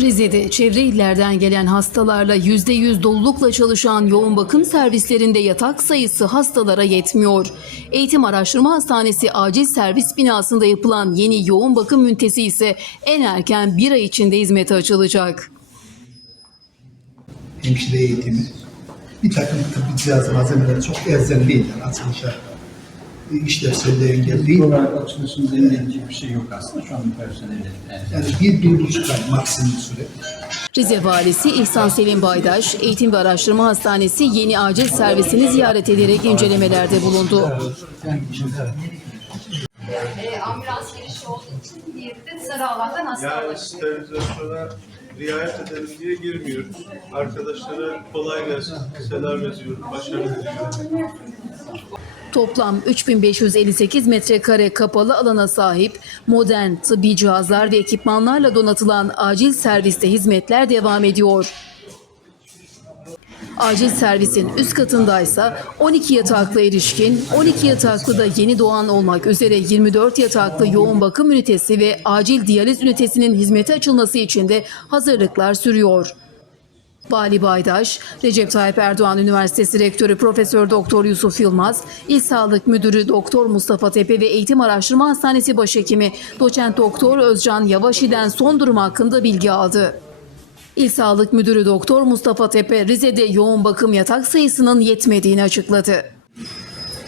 Rize'de çevre illerden gelen hastalarla %100 dolulukla çalışan yoğun bakım servislerinde yatak sayısı hastalara yetmiyor. Eğitim Araştırma Hastanesi acil servis binasında yapılan yeni yoğun bakım ünitesi ise en erken bir ay içinde hizmete açılacak. hemşire eğitimi, bir takım tıbbi cihaz malzemeleri çok elzem değil yani açılışa e, işlevselliğe engel değil. olarak açılışımıza engelleyecek bir şey yok aslında şu an personeli. Yani bir, bir buçuk ay maksimum süre. Rize Valisi İhsan Selim Baydaş, Eğitim ve Araştırma Hastanesi yeni acil servisini ziyaret ederek incelemelerde bulundu. e, ambulans girişi olduğu için diğeri de sarı alandan hasta Yani sterilizasyona riayet edelim diye girmiyoruz. Arkadaşlara kolay gelsin, selam ediyorum, başarılı diliyorum. Toplam 3558 metrekare kapalı alana sahip modern tıbbi cihazlar ve ekipmanlarla donatılan acil serviste hizmetler devam ediyor. Acil servisin üst katındaysa 12 yataklı erişkin, 12 yataklı da yeni doğan olmak üzere 24 yataklı yoğun bakım ünitesi ve acil diyaliz ünitesinin hizmete açılması için de hazırlıklar sürüyor. Vali Baydaş, Recep Tayyip Erdoğan Üniversitesi Rektörü Profesör Doktor Yusuf Yılmaz, İl Sağlık Müdürü Doktor Mustafa Tepe ve Eğitim Araştırma Hastanesi Başhekimi Doçent Doktor Özcan Yavaşi'den son durum hakkında bilgi aldı. İl Sağlık Müdürü Doktor Mustafa Tepe, Rize'de yoğun bakım yatak sayısının yetmediğini açıkladı.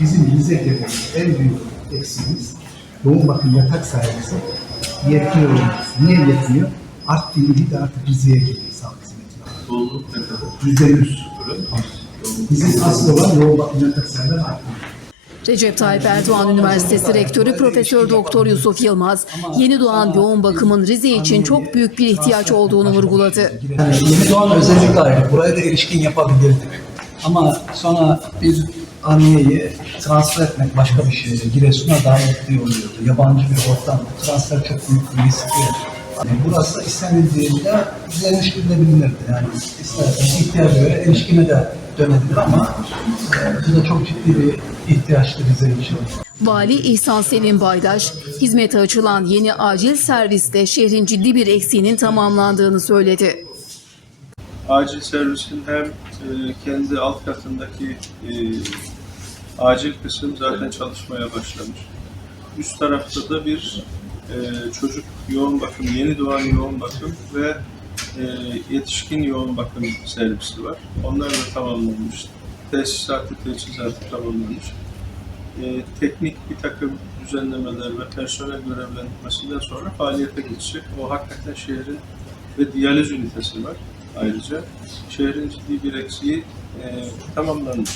Bizim Rize'de en büyük eksiğimiz yoğun bakım yatak sayısı yetmiyor. Niye yetmiyor? Artvin'i de artık Rize'ye geliyor sağlık. Doluluk ne kadar? Yüzde yüz. Bizim asıl olan yoğun bakım yatak sayıları artmıyor. Recep Tayyip Erdoğan Üniversitesi Rektörü Profesör Doktor Yusuf Yılmaz, yeni doğan yoğun bakımın Rize için çok büyük bir ihtiyaç olduğunu vurguladı. Yani yeni doğan özellikle ayrı. Buraya da erişkin yapabilirdik. Ama sonra bir anneyi transfer etmek başka bir şeydi. Giresun'a daha mutlu oluyordu. Yabancı bir ortam. Transfer çok büyük bir riskli. Yani burası istenildiğinde bize erişkinilebilirdi. Yani isterseniz ihtiyaca göre erişkine de dönebilir ama e, bu da çok ciddi bir ihtiyaçtı bize için. Vali İhsan Selim Baydaş, hizmete açılan yeni acil serviste şehrin ciddi bir eksiğinin tamamlandığını söyledi. Acil servisin hem e, kendi alt katındaki e, acil kısım zaten çalışmaya başlamış. Üst tarafta da bir e, çocuk yoğun bakım, yeni doğan yoğun bakım ve e, yetişkin yoğun bakım servisi var. Onlar da tamamlanmış. Tesisatı, teçhizatı tamamlanmış. E, teknik bir takım düzenlemeler ve personel görevlendirmesinden sonra faaliyete geçecek. O hakikaten şehrin ve diyaliz ünitesi var ayrıca. Şehrin ciddi bir eksiği e, tamamlanmış.